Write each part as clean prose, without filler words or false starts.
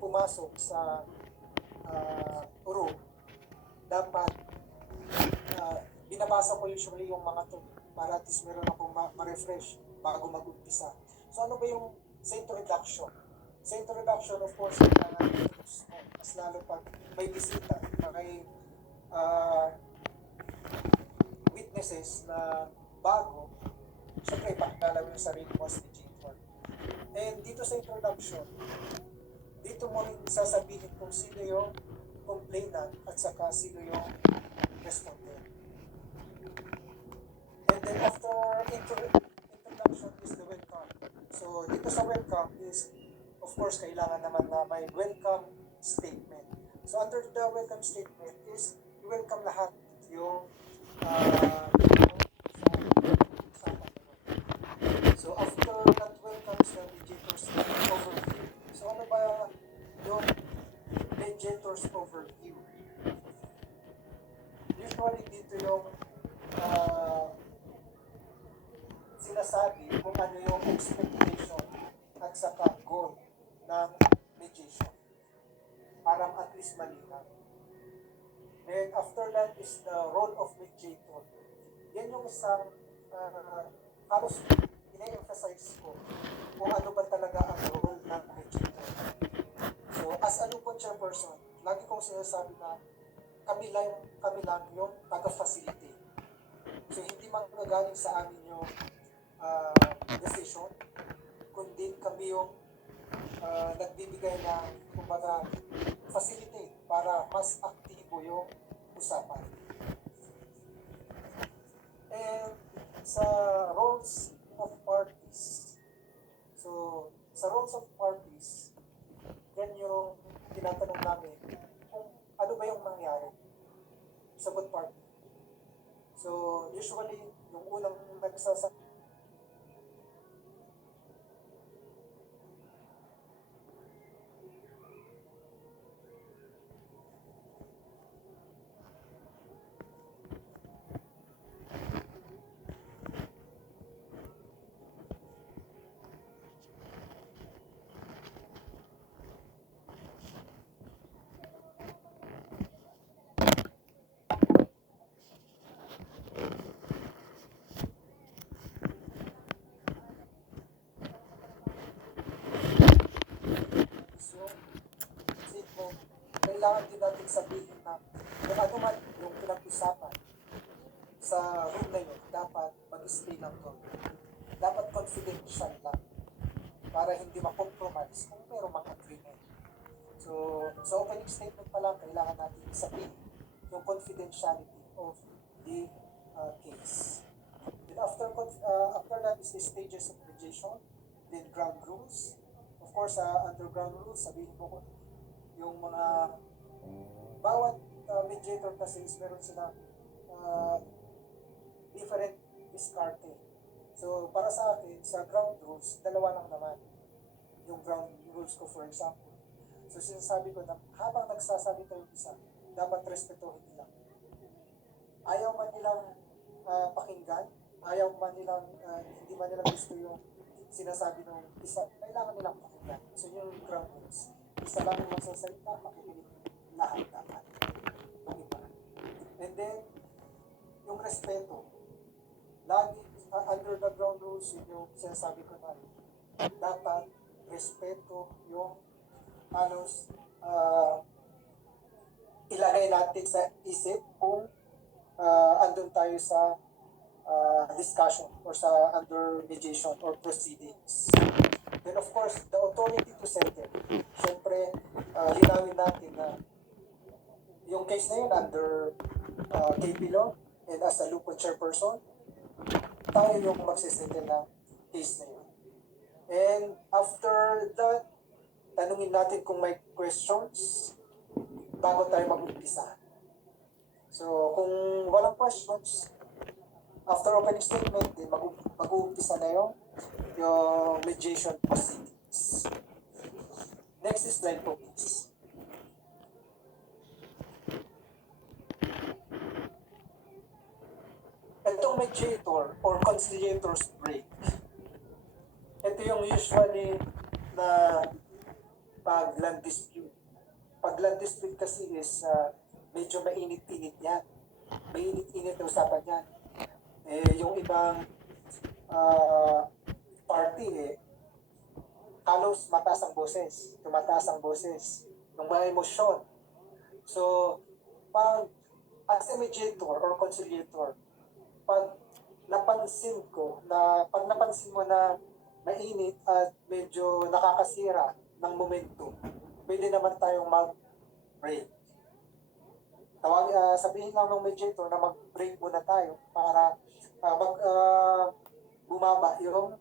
pumasok sa room, dapat binabasa ko usually yung mga to para at least meron akong ma-refresh bago mag-umpisa. So ano ba yung sa introduction? Sa introduction, of course, kailangan mas lalo pag may bisita, may witnesses na bago, syempre ipakilala mo yung sarili mo as mediator. And dito sa introduction, dito mo rin sasabihin kung sino yung complainant at saka sino yung respondent. And then after introduction is the welcome. So dito sa welcome is, of course, kailangan naman na may welcome statement. So under the welcome statement is welcome lahat yung so after that welcome sa mediator's overview. So ano ba yung mediator's overview? Usually dito yung sinasabi kung ano yung expectation at saka goal ng mediation. Parang at least malinaw. And after that is the role of mediator. Yan yung isang halos ina-emphasize ko kung ano ba talaga ang role ng mediator. So as a lupon chairperson, lagi kong sinasabi na kami lang yung taga-facilitate. So hindi manggagaling sa amin yung decision, kundi kami yung nagbibigay ng kumbaga facilitate para mas aktibo yung usapan. And sa roles of parties, so sa roles of parties, yan yung tinatanong namin kung ano ba yung mangyari sa both party. So usually yung unang nagsasabi kailangan din natin sabihin na kung ano man yung pinag-usapan sa room na yun, dapat mag-stay lang doon. Dapat confidential lang para hindi ma-compromise kung meron mga agreement. So, sa opening statement pa lang, kailangan natin sabihin yung confidentiality of the case. Then after that is the stages of mediation, then ground rules. Of course, under ground rules, sabihin mo yung mga bawat mediator kasi is meron sila different diskarte. So, para sa akin, sa ground rules, dalawa lang naman yung ground rules ko, for example. So, sinasabi ko na habang nagsasalita yung isa, dapat respetuhin nila. Ayaw man nilang pakinggan, ayaw man nilang, hindi man nilang gusto yung sinasabi ng isa, kailangan nilang pakinggan. So, yung ground rules. Isa lang yung magsasalita, makikinig lahat dapat. And then, yung respeto. Lagi, under the ground rules, yung sinasabi ko na, dapat respeto yung halos ilagay natin sa isip kung andun tayo sa discussion or sa under mediation or proceedings. Then of course, the authority to settle. Siyempre, linawin natin na yung case na yun under KP law and as a lupon chairperson, tayo yung magsisettle ng case na yun. And after that, tanungin natin kung may questions bago tayo mag-umpisa. So, kung walang questions, after opening statement, mag-uumpisa na yung mediation proceedings. Next is slide po, please. Itong mediator or conciliator's break, ito yung usually na pag land dispute. Pag land dispute kasi is medyo mainit-init yan. Mainit-init na usapan yan. Yung ibang party halos mataas ang boses. Tumataas ang boses. Yung mga emosyon. So, pag as a mediator or conciliator, pag napansin mo na mainit at medyo nakakasira ng momentum, pwede naman tayong mag-break. Sabihin lang ng mediator na mag-break muna tayo para bumaba yung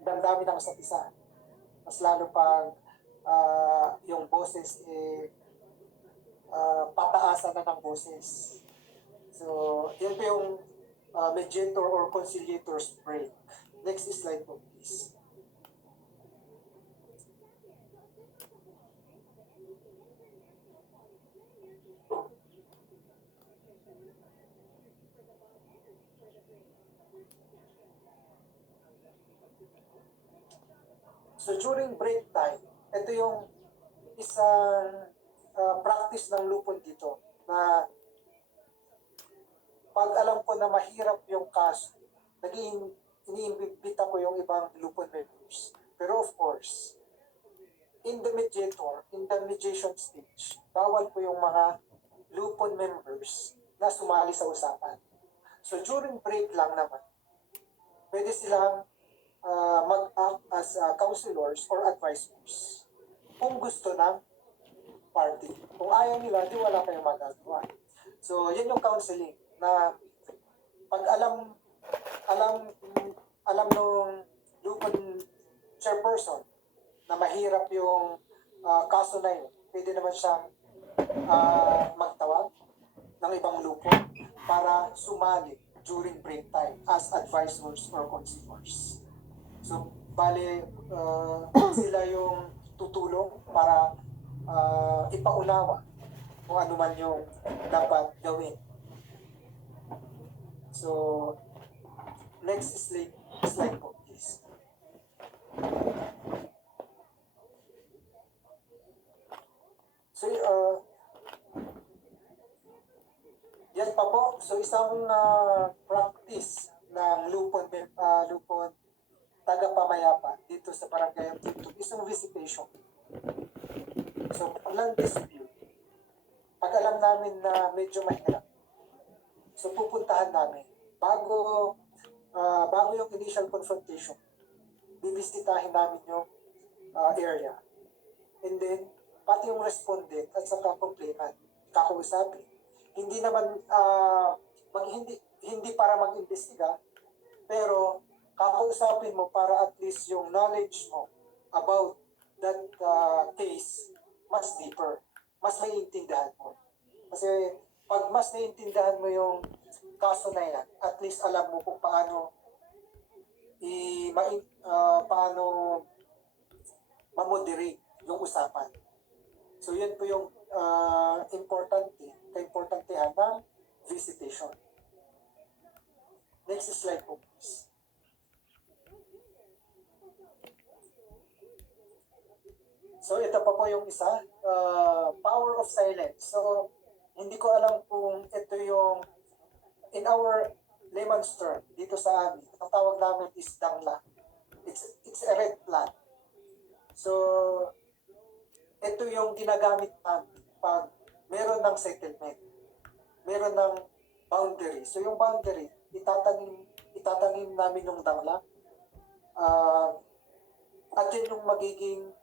damdamin ng isa't isa. Mas lalo pag yung boses pataasan na ng boses. So, yan po yung mediator or conciliator's break. Next slide po, please. So, during break time, ito yung isang practice ng lupon dito na pag alam ko na mahirap yung kaso, iniimbita ko yung ibang lupon members. Pero of course, in the mediation stage, bawal po yung mga lupon members na sumali sa usapan. So during break lang naman, pwede silang mag-act as counselors or advisors kung gusto ng party. Kung ayaw nila, di wala kayong magagawa. So, yan yung counseling na pag alam nung lupon chairperson na mahirap yung kaso na yun, pwede naman siyang magtawag ng ibang lupon para sumali during break time as advisors or counselors. So, bale, sila yung tutulong para ipaunawa kung ano man yung dapat gawin. So, next slide po, please. So, yan pa po. So, isang practice ng lupon taga-pamayapa dito sa Barangay Tugtog, isang visitation. So, land dispute, pag alam namin na medyo mahirap, so pupuntahan namin, bago yung initial confrontation, bibisitahin namin yung area. And then, pati yung respondent at saka complainant, kakausapin. Hindi naman, hindi para mag-imbestiga, pero kakausapin mo para at least yung knowledge mo about that case mas deeper, mas maiintindihan mo. Kasi pag mas naiintindihan mo yung kaso na yan, at least alam mo kung paano mamoderate yung usapan. So yun po yung importantehan ng visitation. Next slide po, please. So ito pa po yung isa, power of silence. So hindi ko alam kung ito yung, in our layman's term, dito sa amin, ang tawag namin is dangla. It's a red flag. So ito yung ginagamit namin pag meron ng settlement, meron ng boundary. So yung boundary, itatanim namin yung dangla. At yun yung magiging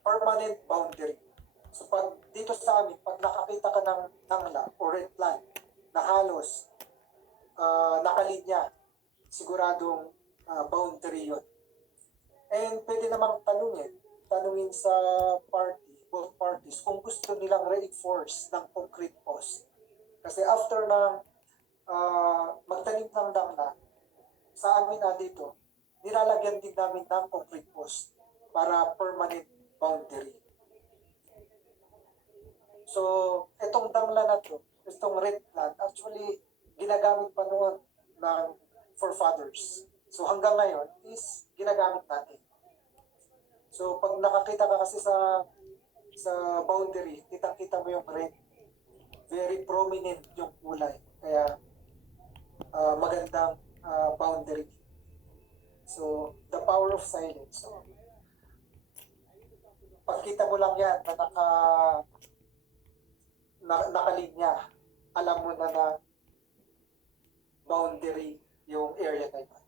permanent boundary. So pag dito sa amin, pag nakakita ka ng dangla o red flag na halos nakalinya, siguradong boundary yun. And pwede namang tanungin sa both parties kung gusto nilang reinforce ng concrete post. Kasi after ng magtanim ng dangla, sa amin dito, nilalagyan din namin ng concrete post para permanent boundary. So, itong dangla na to, itong red flag, actually, ginagamit pa noon ng forefathers So hanggang ngayon is ginagamit natin. So pag nakakita ka kasi sa boundary, kitang-kita mo yung red. Very prominent yung kulay. Kaya magandang boundary. So the power of silence. So, pagkita mo lang yan na nakalinya, alam mo na boundary yung area na yun.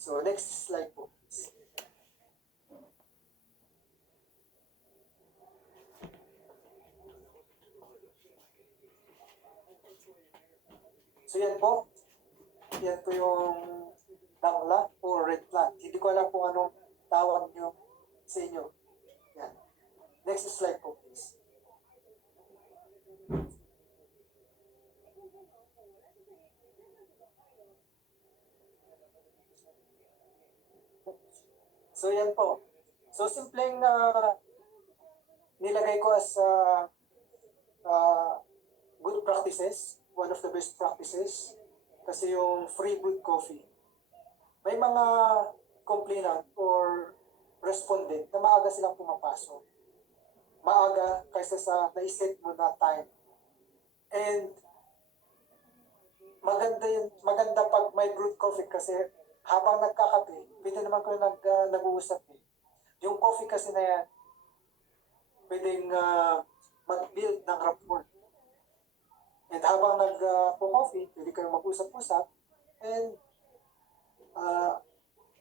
So next slide po. So yan po. Yan po yung dangla o red flag. Hindi ko alam kung anong tawag nyo sa inyo. Yan. Next slide po please. So yan po. So simpleng nilagay ko as good practices, one of the best practices, kasi yung free brewed coffee. May mga complainant or respondent na maaga silang pumapasok. Maaga kaysa sa naiset mo na time. And maganda pag may brewed coffee kasi habang nagkakape, pwede naman ko nag-uusap eh. Yung coffee kasi na yan, pwedeng mag-build ng rapport. And habang nag-coffee, pwede kayong mag-usap-usap. And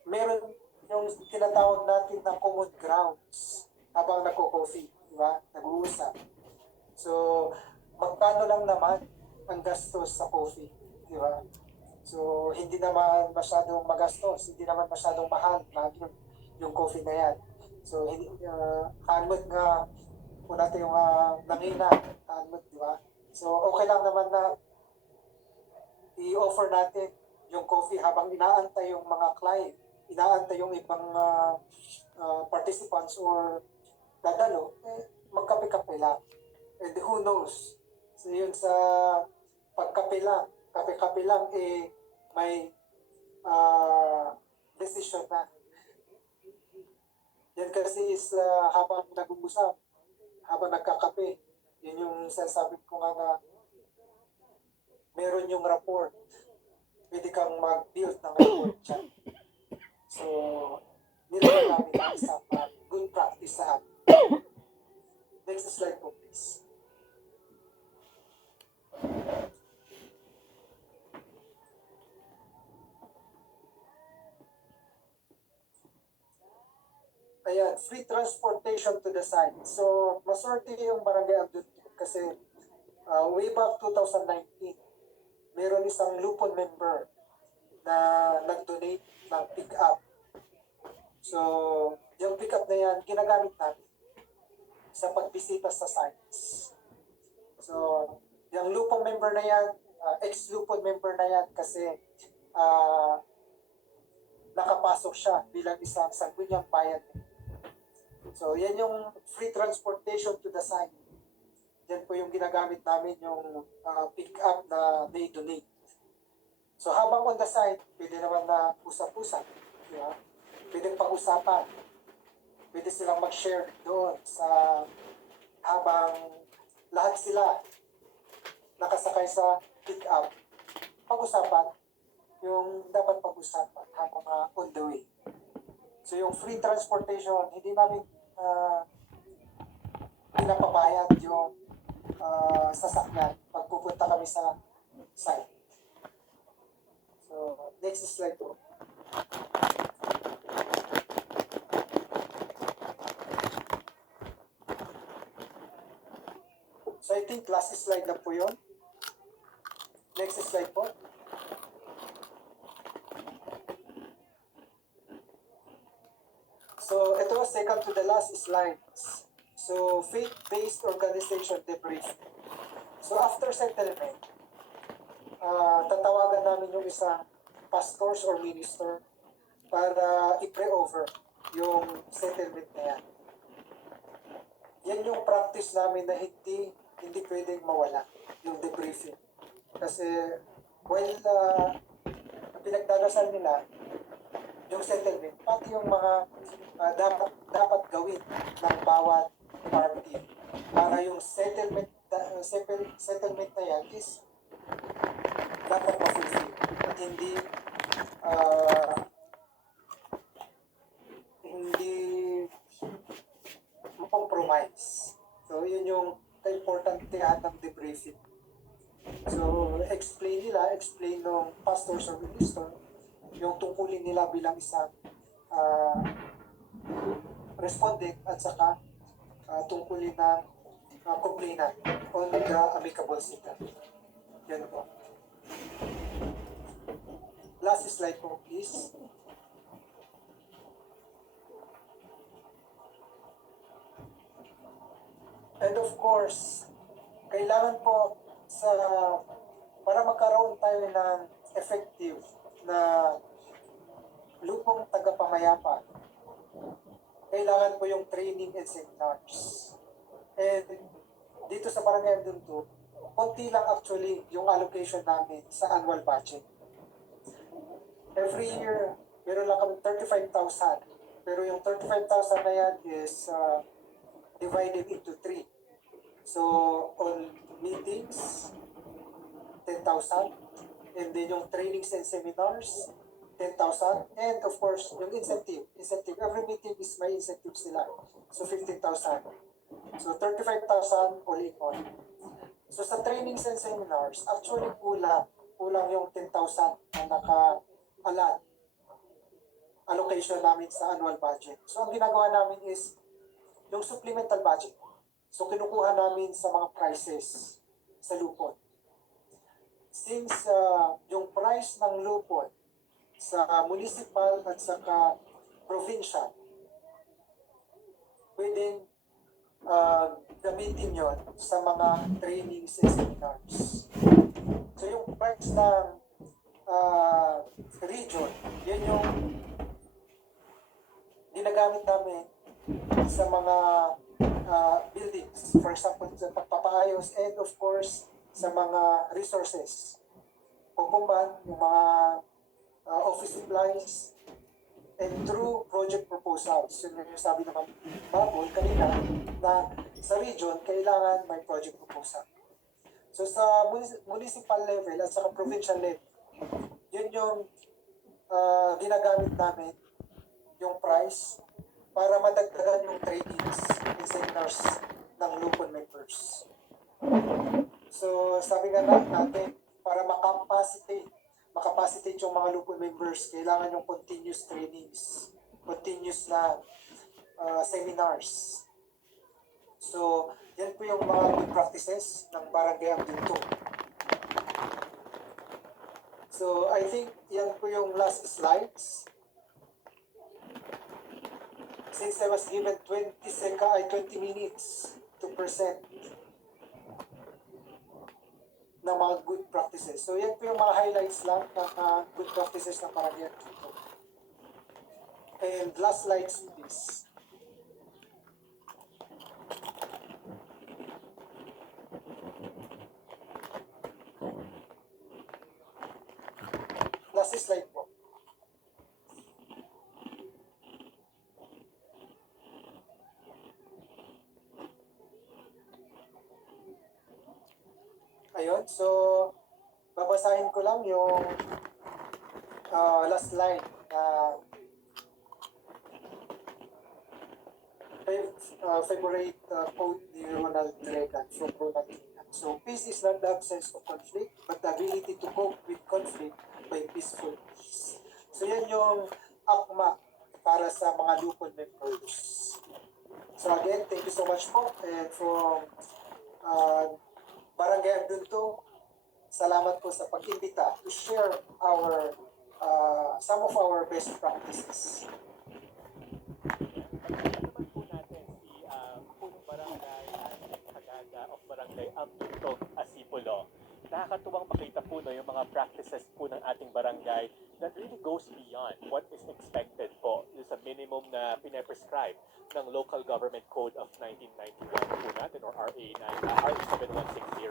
meron yung tinatawag natin na common grounds habang nagko-coffee, di ba? Nag-uusap. So, magkano lang naman ang gastos sa coffee, di ba? So, hindi naman masyadong magastos, hindi naman masyadong mahal yung coffee na yan. So, hanmot nga po natin yung nangina, hanmot, di ba? So, okay lang naman na i-offer natin yung coffee habang inaantay yung mga client, inaantay yung ibang participants or dadalo, magkape-kape lang. And who knows? So, yun sa pagkape lang, kape-kape lang, may decision na. Yan kasi is habang nag-uusap, habang nagkakape, yun yung sinasabi ko nga na meron yung rapport. Pwede kang mag-build ng rapport dyan. So, nilagay namin ang isang good practice sa atin. Next slide po, please. Ayan, free transportation to the site. So, maswerte yung barangay Abdul kasi way back 2019, meron isang Lupon member na nag-donate ng pick-up. So, yung pick-up na yan, ginagamit natin sa pagbisita sa sites. So, yung Lupon member na yan, ex-Lupon member na yan kasi nakapasok siya bilang isang sangguniang bayan. So, yan yung free transportation to the site. Yan po yung ginagamit namin yung pick-up na they donate. So, habang on the site, pwede naman na usap-usap. Diba? Pwede pag-usapan. Pwede silang mag-share doon sa habang lahat sila nakasakay sa pick-up. Pag-usapan yung dapat pag-usapan habang on the way. So, yung free transportation, hindi namin pinapabayad yung sasakyan pag pupunta kami sa site. So, next slide po. So, I think last slide lang po yun. Next slide po. So, ito, second to the last slides. So, faith-based organization debrief. So, after settlement, tatawagan namin yung isang pastors or minister para i-pray over yung settlement na yan. Yan yung practice namin na hindi pwedeng mawala, yung debriefing. Kasi, while pinagdadasal nila, yung settlement, pati yung mga dapat gawin ng bawat party para yung settlement na yan is dapat ma-fulfill at hindi compromise. So, yun yung ka-importante ng debriefing. So, explain ng pastors or minister yung tungkulin nila bilang isang respondent at saka tungkulin ng complainant on the amicable settlement. Yan po. Last slide po, please. And of course, kailangan po para magkaroon tayo ng effective na lupong tagapamayapa, kailangan po yung training and seminars. And dito sa Barangay Abdunto, konti lang actually yung allocation namin sa annual budget. Every year, meron lang kami 35,000. Pero yung 35,000 na yan is divided into 3. So, all meetings, 10,000. And then yung trainings and seminars, 10,000. And of course, yung incentive. Every meeting is may incentives nila. So, 15,000. So, 35,000 all in all. So, sa trainings and seminars, actually kulang yung 10,000 na naka-allot allocation namin sa annual budget. So, ang ginagawa namin is yung supplemental budget. So, kinukuha namin sa mga prices sa lupon. Since yung price ng lupon sa municipal at saka provincial, pwedeng gamitin yon sa mga trainings and seminars. So, yung price ng region, yun yung ginagamit namin sa mga buildings. For example, sa pagpapaayos and of course, sa mga resources. Pagpumban, yung mga office supplies, and through project proposals. Yun yung sabi naman Babol kanina na sa region, kailangan may project proposal. So sa municipal level at sa provincial level, yun yung ginagamit namin yung price para madagdagan yung trainings and seminars ng lupon members. So sabi nga natin, para makapacitate yung mga lupon members, kailangan yung continuous trainings, continuous na seminars. So, yan po yung mga good practices ng Barangay Abdunto. So, I think yan po yung last slides. Since I was given 20 minutes to present ng mga good practices. So, yan po yung mga highlights lang ng good practices ng Barangay Abdunto. And last slides, please. Last slide po. Ayun, so babasahin ko lang yung last line na favorite quote ni Ronald Reagan from Ronald Reagan. So, peace is not the absence of conflict, but the ability to cope with conflict by peaceful means. So, yan yung akma para sa mga lupon members. So, again, thank you so much po. And from Barangay Abdunto, salamat po sa pag-imbita to share some of our best practices. Of Barangay Abdunto, Asipulo. Nakakatuwang makita po yung mga practices po ng ating barangay that really goes beyond what is expected po. There's a minimum minimum na pine-prescribe ng Local Government Code of 1991 po natin or RA 7160.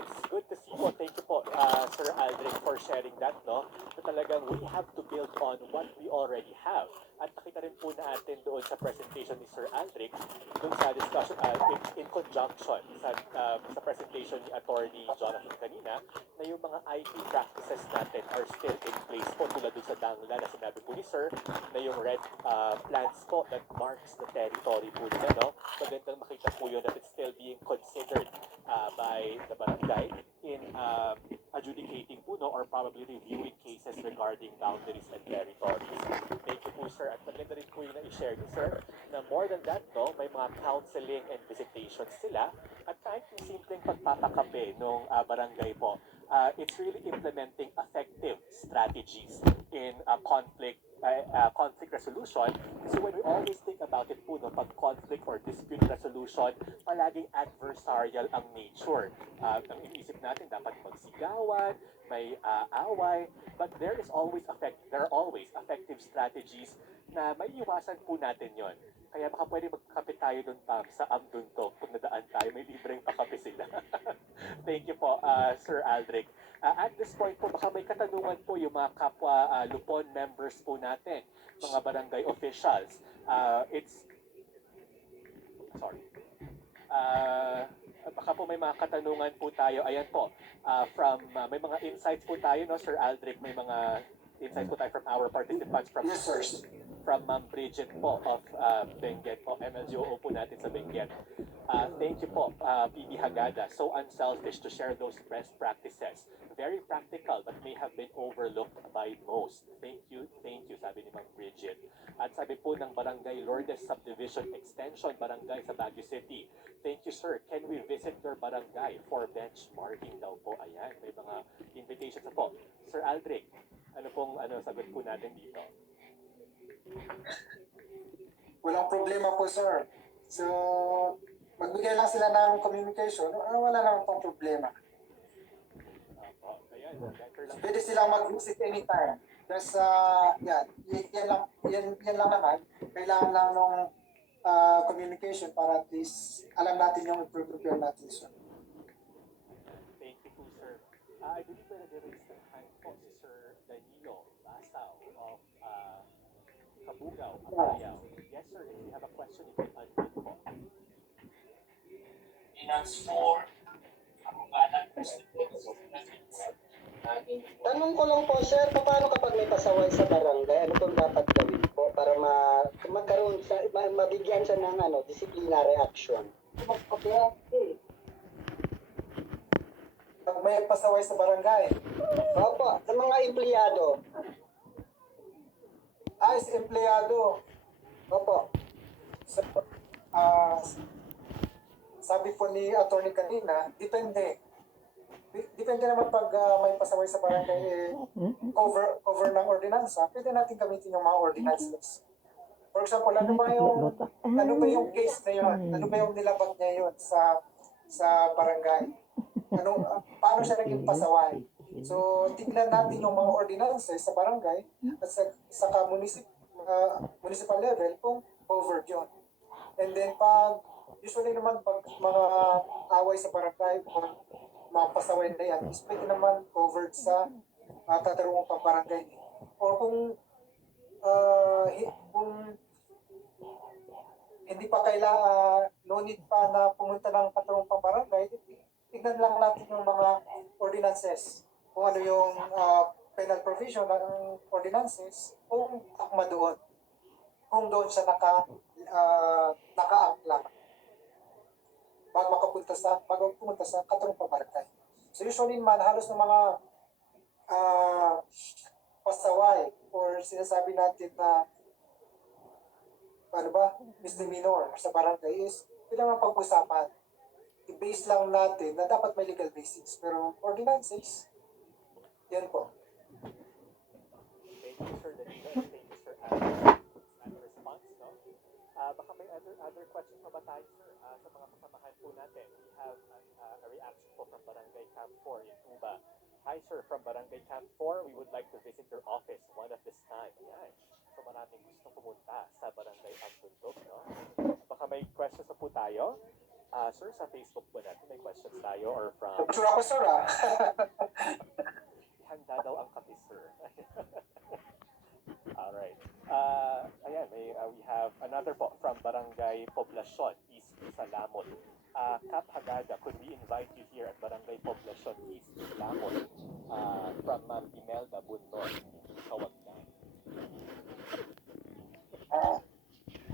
It's good to see po. Thank you po, Sir Aldrich, for sharing that, no? Na talagang we have to build on what we already have. At nakita rin po natin doon sa presentation ni Sir Aldrich, doon sa discussion, in conjunction sa presentation ni Attorney Jonathan kanina, na yung mga IT practices natin are still in place po, tulad doon sa Dangla na sinabi po ni Sir, na yung red plants po that marks the territory po nila, no? Magandang makita po yun that it's still being considered by the barangay in adjudicating po, no, or probably reviewing cases regarding boundaries and territories. Thank you po, Sir. At maganda rin po yung na-share ni Sir na more than that, no, may mga counseling and visitations sila at kahit yung simpleng pagpapakape nung barangay po. It's really implementing effective strategies in conflict resolution. Kasi when we always think about it po, no, pag conflict or dispute resolution, palaging adversarial ang nature. Ang iniisip natin, dapat magsigawan, may away, but there are always effective strategies na may iwasan po natin yon. Kaya baka pwede magkape tayo doon pa sa Amduntok kung nadaan tayo, may libreng pakape sila. Thank you po, Sir Aldrich. At this point po, baka may katanungan po yung mga kapwa Lupon members po natin, mga barangay officials. Baka po may mga katanungan po tayo. Ayan po, may mga insights po tayo, no, Sir Aldrich, may mga insights po tayo from our participants from Ma'am Bridget po of Benguet po, MLGOO po natin sa Benguet. Thank you po, PB Hagada. So unselfish to share those best practices. Very practical but may have been overlooked by most. Thank you, sabi ni Ma'am Bridget. At sabi po ng Barangay Lourdes Subdivision Extension Barangay sa Baguio City. Thank you, sir. Can we visit your barangay for benchmarking daw po? Ayan, may mga invitations na po. Sir Aldrich, ano sagot po natin dito? Walang problema po, sir. So, magbigay lang sila ng communication, wala naman pong problema. Ayan, better lang. Pwede silang mag-visit anytime. Kasi, yan lang naman. Kailangan lang ng communication para at least alam natin yung prepare natin, sir. Thank you po, sir. I believe na nag-raise ng hand po si Sir Danilo Basaw of Kabugao, Apayao. Yes, sir. If you have a question, you can unmute po. Finance for Tanong ko lang po, sir, paano kapag may pasaway sa barangay, ano pong dapat gawin po para magkaroon sa mabigyan siya ng disciplinary action? Pag may pasaway sa barangay, Opo, sa mga empleyado. sa empleyado, Opo. so, sabi po ni attorney kanina, depende naman pag may pasaway sa barangay, cover ng ordinansa, pwede natin gamitin yung mga ordinances. For example, ano ba yung case na yun? Ano ba yung nilabag niya yun sa barangay? Paano siya naging pasaway? So, tignan natin yung mga ordinances sa barangay at sa municipal level kung covered yun. And then, usually naman pag mga away sa barangay, mga pasaway na yan, is pwede naman covered sa katarungang pambarangay. Or kung hindi pa no need pa na pumunta ng katarungang pambarangay, tignan lang natin yung mga ordinances. Kung ano yung penal provision ng ordinances, kung takma doon. Kung doon siya naka-angkla. Bago pumunta sa katarungang pambarangay. So usually man, halos ng mga pasaway or sinasabi natin na misdemeanor sa barangay is pwede naman pag-usapan. I-base lang natin na dapat may legal basis. Pero ordinances, yan po. Thank you, Sir Danilo. Thank you, Sir Aldrich. That response, no? Baka may other questions pa ba tayo, sir? Sa mga kasamahan po natin, we have a reaction po from Barangay Camp 4 in Tuba. Hi sir, from Barangay Camp 4, we would like to visit your office one of this time. Ayan. So maraming gusto pumunta sa Barangay Ambundog, no? Baka may questions na po tayo. Sir, sa Facebook po natin, may questions tayo or from... Sure ako, sir, ah. Handa daw ang kape, sir. Alright. Ayan, we have another po from Barangay Poblacion, East Salamon. Cap Hagada, could we invite you here at Barangay Poblacion, East Salamon? From Ma'am Imelda Bundon, Kawagdan.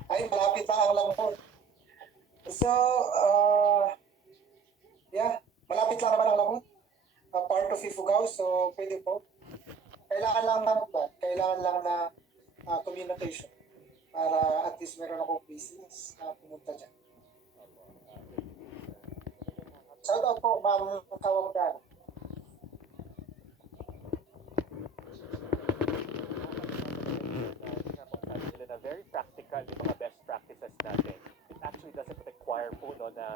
Ay, malapit na lang po. So, yeah, malapit lang naman ang Lamon. Part of Ifugao, so pwede po. Kailangan lang na communication para at least meron akong business na pumunta dyan. Shout out po, Ma'am Kawagdan. Sabi nila na very practical yung mga best practices natin. It actually doesn't require po no, na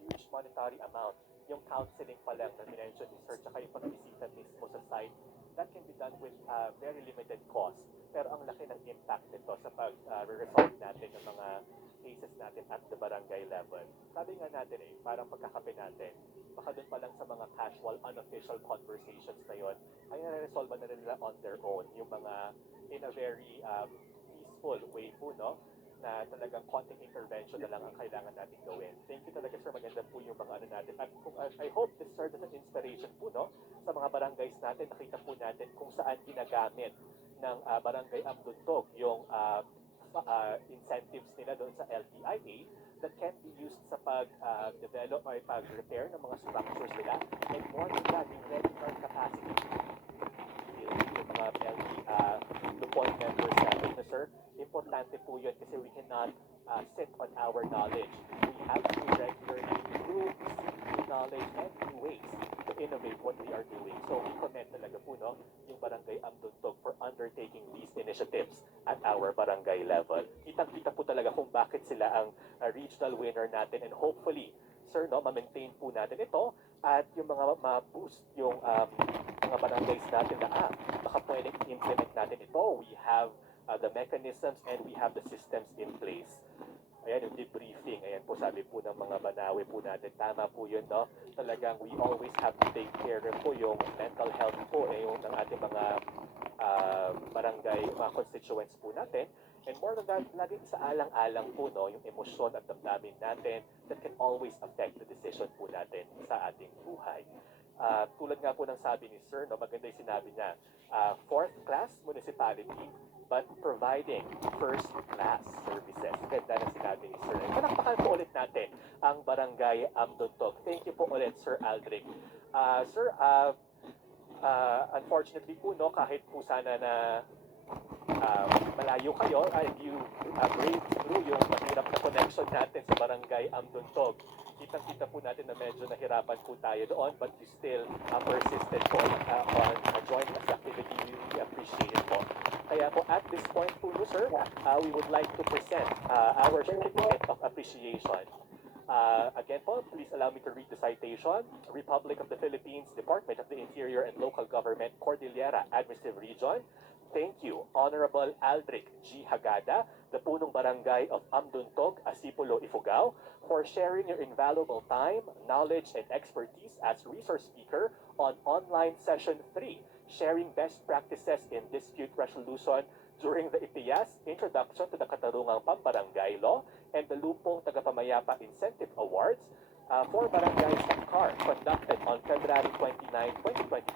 huge monetary amount. Yung counseling pa lang na minention ni Sir, tsaka yung pagbisita mismo sa site, that can be done with very limited cost. Pero ang laki ng impact nito sa pag-resolve natin ng mga cases natin at the barangay level. Sabi nga natin parang pagkakape natin, baka doon pa lang sa mga casual, unofficial conversations na yon, ay nare-resolve na nila on their own yung mga in a very peaceful way po, no? Na talagang konting intervention na lang ang kailangan natin gawin. Thank you talaga, sir. Maganda po yung mga ano natin. At I hope this serves as an inspiration po, no? Sa mga barangays natin, nakita po natin kung saan ginagamit ng Barangay Ambundog yung incentives nila doon sa LTIA that can be used sa pag-develop or pag-repair ng mga structures nila. And more than that, yung medical capacity. Yung mga Lupon members natin, no, sir, importante po yun kasi we cannot sit on our knowledge. We have to regularly improve, seek new knowledge and new ways to innovate what we are doing. So we commend talaga po, no, yung Barangay Ambundog for undertaking these initiatives at our barangay level. Kitang-kita po talaga kung bakit sila ang regional winner natin and hopefully, sir, no, ma-maintain po natin ito at yung mga ma-boost yung mga barangays natin na baka pwedeng implement natin ito. We have the mechanisms and we have the systems in place. Ayan, yung debriefing. Ayan po, sabi po ng mga banawi po natin. Tama po yun, no? Talagang we always have to take care po yung mental health po, yung ng ating mga barangay, mga constituents po natin. And more than that, laging sa alang-alang po, no, yung emosyon at damdamin natin that can always affect the decision po natin sa ating buhay. Tulad nga po ng sabi ni Sir, no, maganda yung sinabi niya, fourth class municipality but providing first-class services. Ganda na sinabi ni Sir. Palakpakan po ulit natin ang Barangay Ambundog. Thank you po ulit, Sir Aldrich. Sir, unfortunately po, no, kahit po sana na malayo kayo, you brave through yung mahirap na connection natin sa Barangay Ambundog. Kitang-kita po natin na medyo nahirapan po tayo doon, but you still persisted po on joining us activity. We really appreciate it po. Kaya po at this point po, sir, we would like to present our certificate of appreciation. Again po, please allow me to read the citation. Republic of the Philippines, Department of the Interior and Local Government, Cordillera Administrative Region. Thank you, Honorable Aldrich G. Hagada, the punong barangay of Ambundog, Asipulo, Ifugao, for sharing your invaluable time, knowledge, and expertise as resource speaker on online session 3, sharing best practices in dispute resolution during the IPIAS Introduction to the Katarungang Pambarangay Law and the Lupong Tagapamayapa Incentive Awards for Barangay Sakar, conducted on February 29,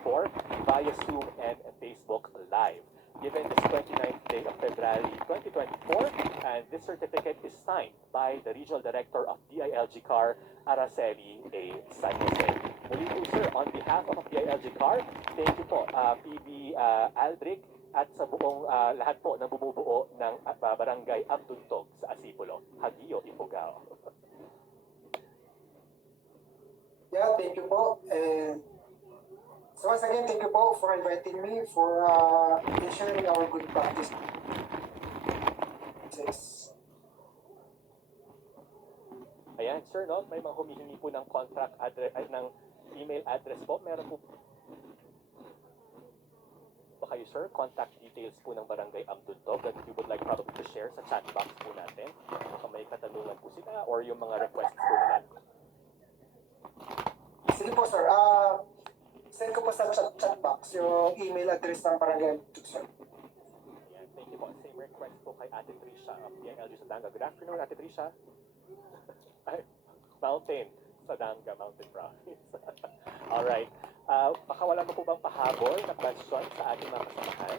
2024 via Zoom and Facebook Live. Given this 29th day of February 2024, and this certificate is signed by the Regional Director of DILG CAR, Araceli A. San Jose. Muli po, sir, on behalf of DILG CAR, thank you po, PB Aldrich, at sa buong lahat po na bumubuo ng Barangay Ambundog sa Asipulo, Hagio, Ifugao. Yeah, thank you po. And so once again, thank you po for inviting me for sharing our good practice. Ayan, sir, no? May mga humihingi po ng contract address, ng email address po. Meron po ba kayo, sir? Contact details po ng Barangay Amduntog that you would like probably to share sa chat box po natin. Baka may katanungan po sila or yung mga requests po nila. Sige po, sir. Send ko po sa chat box yung email address ng barangay, sir. Ayan, thank you po. Same request po kay Ate Trisha of DILG Sadanga. Good afternoon, Ate Trisha. Ay, Mountain. Sadanga, Mountain Province. Alright. Baka wala mo po bang pahabol na question sa ating mga kasamahan?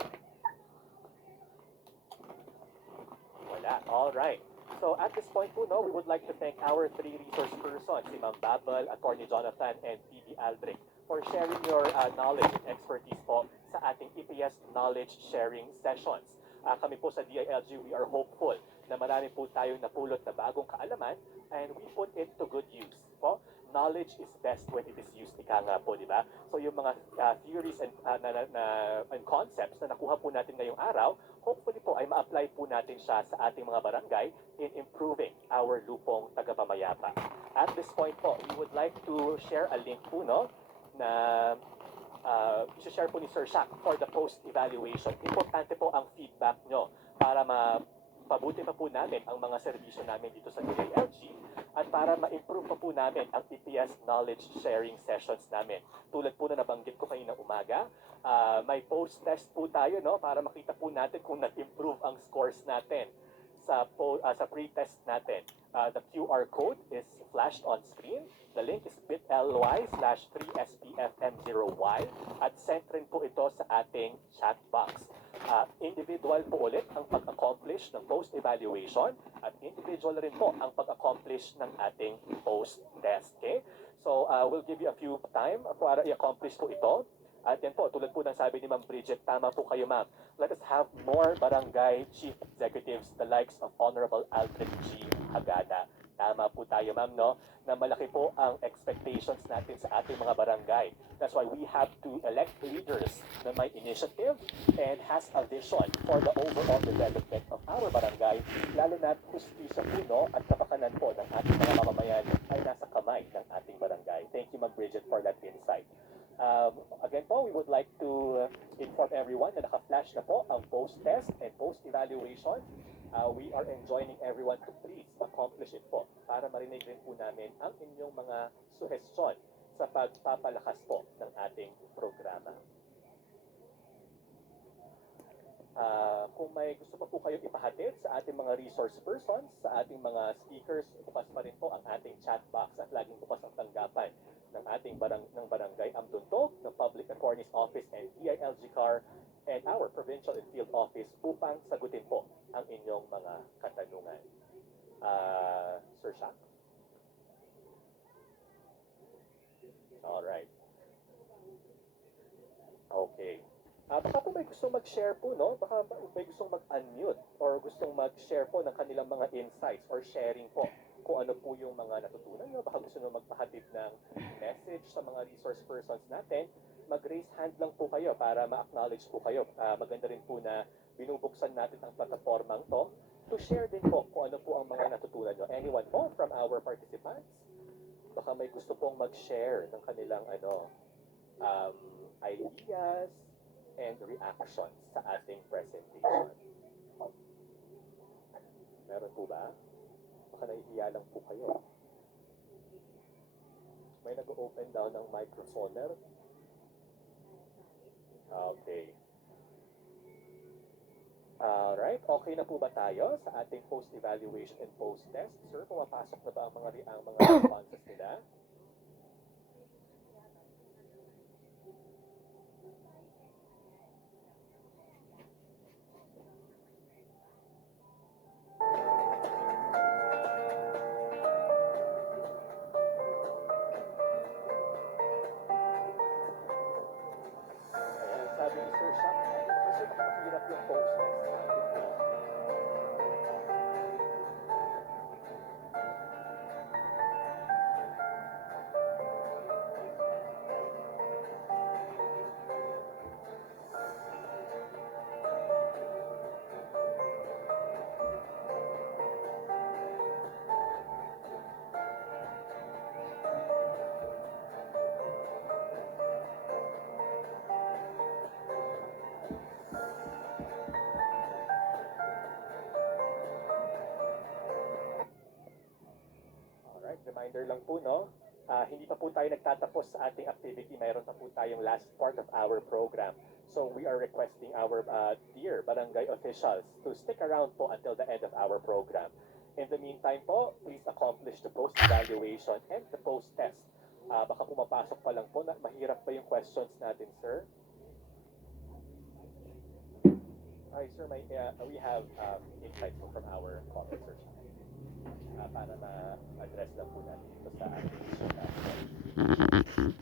Wala. Alright. So at this point po, no, we would like to thank our three resource persons, si Ma'am Babel, Attorney Jonathan, and PD Aldrich, for sharing your knowledge and expertise po sa ating EPS knowledge sharing sessions. Kami po sa DILG, we are hopeful na marami po tayong napulot na bagong kaalaman and we put it to good use po. Knowledge is best when it is used, ika nga po, di ba? So yung mga theories and concepts na nakuha po natin ngayong araw, hopefully po ay ma-apply po natin siya sa ating mga barangay in improving our lupong tagapamayapa. At this point po, we would like to share a link po, no, na i-share po ni Sir Shaq for the post-evaluation. Importante po ang feedback nyo para pabuti pa po namin ang mga serbisyo namin dito sa DILG at para ma-improve pa po namin ang EPS knowledge sharing sessions namin. Tulad po na nabanggit ko kaninang umaga, may post-test po tayo, no, para makita po natin kung nag-improve ang scores natin sa pre-test natin. The QR code is flashed on screen. The link is bit.ly/3SPFM0Y at sent rin po ito sa ating chat box. Individual po ulit ang pag-accomplish ng post-evaluation at individual rin po ang pag-accomplish ng ating post-test. Okay? So, we'll give you a few time para i-accomplish po ito. At yan po, tulad po ng sabi ni Ma'am Bridget, tama po kayo, ma'am. Let us have more barangay chief executives, the likes of Honorable Aldrich G. Hagada. Tama po tayo, ma'am, no? Na malaki po ang expectations natin sa ating mga barangay. That's why we have to elect leaders na may initiative and has a vision for the overall development of our barangay, lalo na hustisya po, no, at kapakanan po ng ating mga mamamayan ay nasa kamay ng ating barangay. Thank you, Ma'am Bridget, for that insight. Again po, we would like to inform everyone na naka-flash na po ang post-test and post-evaluation. We are enjoining everyone to please accomplish it po para marinig rin po namin ang inyong mga suhestyon sa pagpapalakas po ng ating programa. Kung may gusto pa po kayong ipahatid sa ating mga resource persons, sa ating mga speakers, bukas pa rin po ang ating chat box at laging bukas ang tanggapan ng ating barangay Amduntog, ng Public Attorney's Office and DILG CAR, and our Provincial and Field Office upang sagutin po ang inyong mga katanungan. Sir Shaq? Alright. Okay. Baka po may gustong mag-share po, no? Baka may gustong mag-unmute or gustong mag-share po ng kanilang mga insights or sharing po kung ano po yung mga natutunan nyo. Baka gusto nyo magpahatid ng message sa mga resource persons natin. Mag-raise hand lang po kayo para ma-acknowledge po kayo. Maganda rin po na binubuksan natin ang plataformang to share din po kung ano po ang mga natutunan nyo. Anyone po from our participants? Baka may gusto pong mag-share ng kanilang ideas and reactions sa ating presentation. Meron po ba? Baka nahihiya lang po kayo. May nag-open daw ng microphone. Meron? Okay. Alright, okay na po ba tayo sa ating post-evaluation and post-test? Sir, pumapasok na ba ang mga responses nila? Ayan, sabi ni Sir Shaq, kasi nakahirap yung post-test. reminder lang po, no? Hindi pa po tayo nagtatapos sa ating activity. Mayroon pa po tayong last part of our program. So we are requesting our dear barangay officials to stick around po until the end of our program. In the meantime po, please accomplish the post-evaluation and the post-test. Baka pumapasok pa lang po na mahirap pa yung questions natin, sir. Alright, sir, we have insights po from our officers para ma-address lang po natin ito sa ating issue natin.